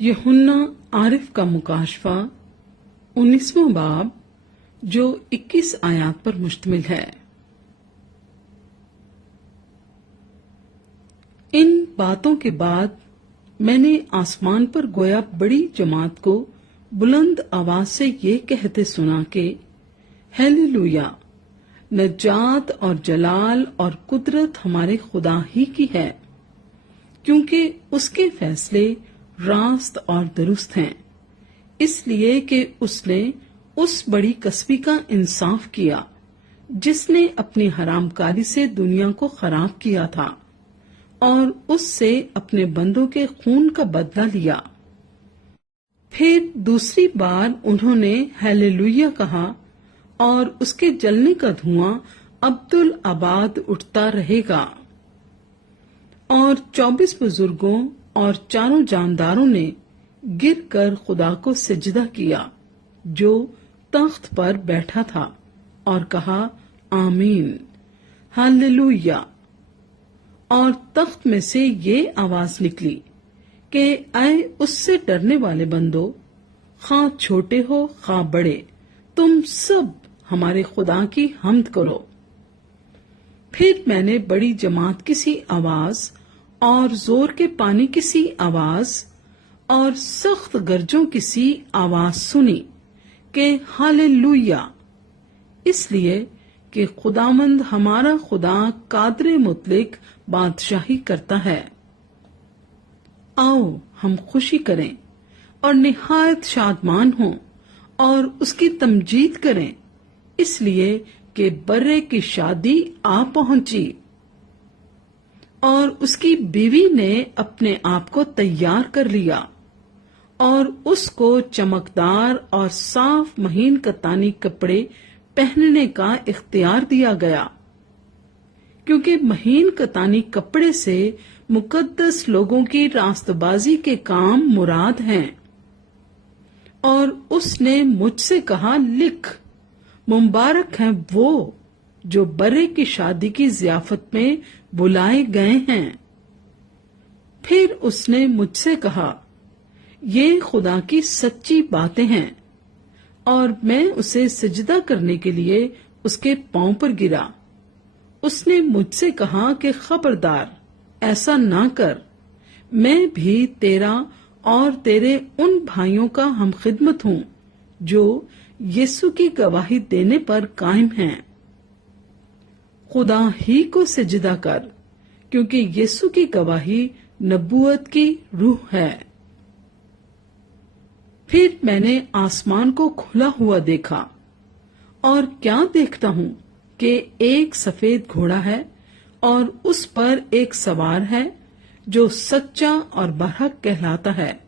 यूहन्ना आरिफ का मुकाशफा 19वां बाब जो 21 आयात पर मुश्तमिल है। इन बातों के बाद मैंने आसमान पर गोया बड़ी जमात को बुलंद आवाज से ये कहते सुना कि हालेलुया, नजात और जलाल और कुदरत हमारे खुदा ही की है, क्योंकि उसके फैसले रास्त और दुरुस्त हैं, इसलिए कि उसने उस बड़ी कसबी का इंसाफ किया जिसने अपनी हरामकारी से दुनिया को खराब किया था और उससे अपने बंदों के खून का बदला लिया। फिर दूसरी बार उन्होंने हालेलुया कहा और उसके जलने का धुआं अब्दुल आबाद उठता रहेगा। और 24 बुजुर्गों और चारों जानदारों ने गिर कर खुदा को सिजदा किया जो तख्त पर बैठा था और कहा आमीन, हालेलुया। और तख्त में से ये आवाज निकली कि ऐ उससे डरने वाले बंदो, खा छोटे हो खा बड़े, तुम सब हमारे खुदा की हम्द करो। फिर मैंने बड़ी जमात की सी आवाज और जोर के पानी की सी आवाज और सख्त गरजों की सी आवाज सुनी कि हालेलुया, इसलिए कि खुदामंद हमारा खुदा कादरे मुतलिक बादशाही करता है। आओ हम खुशी करें और निहायत शादमान हों और उसकी तमजीद करें, इसलिए कि बर्रे की शादी आ पहुंची और उसकी बीवी ने अपने आप को तैयार कर लिया और उसको चमकदार और साफ महीन कतानी कपड़े पहनने का इख्तियार दिया गया, क्योंकि महीन कतानी कपड़े से मुकद्दस लोगों की रास्तबाजी के काम मुराद हैं। और उसने मुझसे कहा, लिख, मुबारक हैं वो जो बर्रे की शादी की जियाफत में बुलाए गए हैं। फिर उसने मुझसे कहा, ये खुदा की सच्ची बातें हैं। और मैं उसे सजदा करने के लिए उसके पांव पर गिरा। उसने मुझसे कहा कि खबरदार, ऐसा ना कर, मैं भी तेरा और तेरे उन भाइयों का हम खिदमत हूं जो यीशु की गवाही देने पर कायम हैं। खुदा ही को सजदा कर, क्योंकि यीशु की गवाही नबूवत की रूह है। फिर मैंने आसमान को खुला हुआ देखा और क्या देखता हूं कि एक सफेद घोड़ा है और उस पर एक सवार है जो सच्चा और बरहक कहलाता है,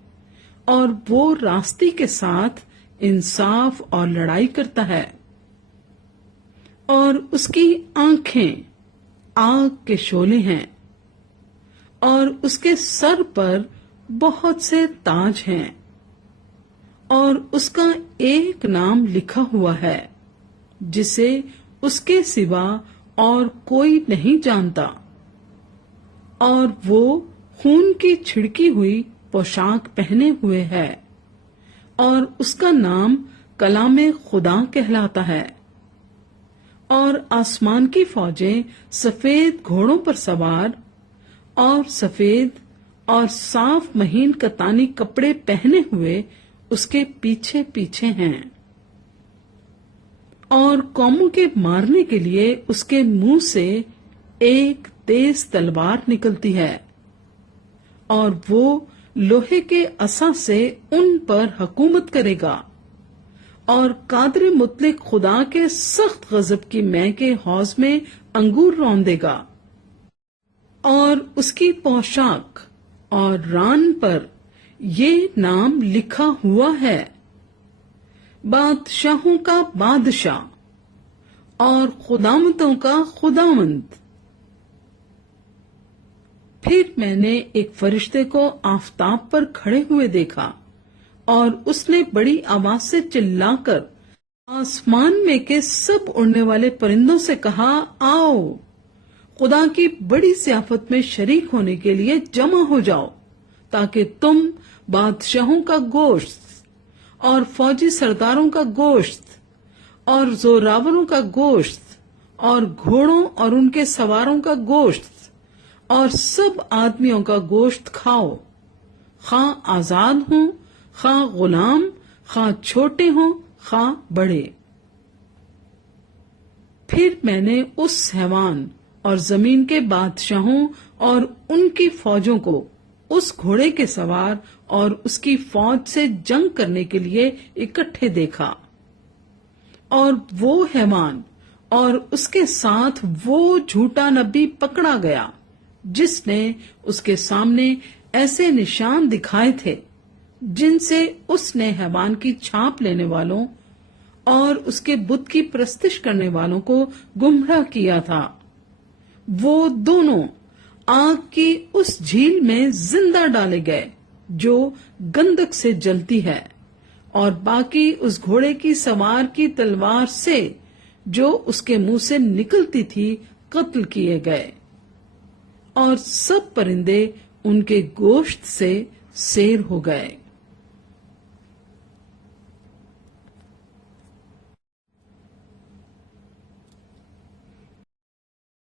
और वो रास्ते के साथ इंसाफ और लड़ाई करता है। और उसकी आंखें आग के शोले हैं और उसके सर पर बहुत से ताज हैं और उसका एक नाम लिखा हुआ है जिसे उसके सिवा और कोई नहीं जानता। और वो खून की छिड़की हुई पोशाक पहने हुए है और उसका नाम कलामे खुदा कहलाता है। और आसमान की फौजें सफेद घोड़ों पर सवार और सफेद और साफ महीन कतानी कपड़े पहने हुए उसके पीछे पीछे हैं। और कौमों के मारने के लिए उसके मुंह से एक तेज तलवार निकलती है और वो लोहे के असा से उन पर हुकूमत करेगा और कादरे मुतलिक खुदा के सख्त गजब की मै के हौज में अंगूर रौंदेगा। और उसकी पोशाक और रान पर ये नाम लिखा हुआ है, बादशाहों का बादशाह और खुदामंदों का खुदामंद। फिर मैंने एक फरिश्ते को आफताब पर खड़े हुए देखा और उसने बड़ी आवाज से चिल्लाकर आसमान में के सब उड़ने वाले परिंदों से कहा, आओ खुदा की बड़ी ज़ियाफत में शरीक होने के लिए जमा हो जाओ, ताकि तुम बादशाहों का गोश्त और फौजी सरदारों का गोश्त और जोरावरों का गोश्त और घोड़ों और उनके सवारों का गोश्त और सब आदमियों का गोश्त खाओ, खा आजाद हों, खा गुलाम, खा छोटे हों, खा बड़े। फिर मैंने उस हैवान और जमीन के बादशाहों और उनकी फौजों को उस घोड़े के सवार और उसकी फौज से जंग करने के लिए इकट्ठे देखा, और वो हैवान और उसके साथ वो झूठा नबी पकड़ा गया जिसने उसके सामने ऐसे निशान दिखाए थे जिनसे उसने हैवान की छाप लेने वालों और उसके बुत की प्रस्तिश करने वालों को गुमराह किया था। वो दोनों आग की उस झील में जिंदा डाले गए जो गंधक से जलती है, और बाकी उस घोड़े की सवार की तलवार से जो उसके मुंह से निकलती थी कत्ल किए गए, और सब परिंदे उनके गोश्त से सेर हो गए।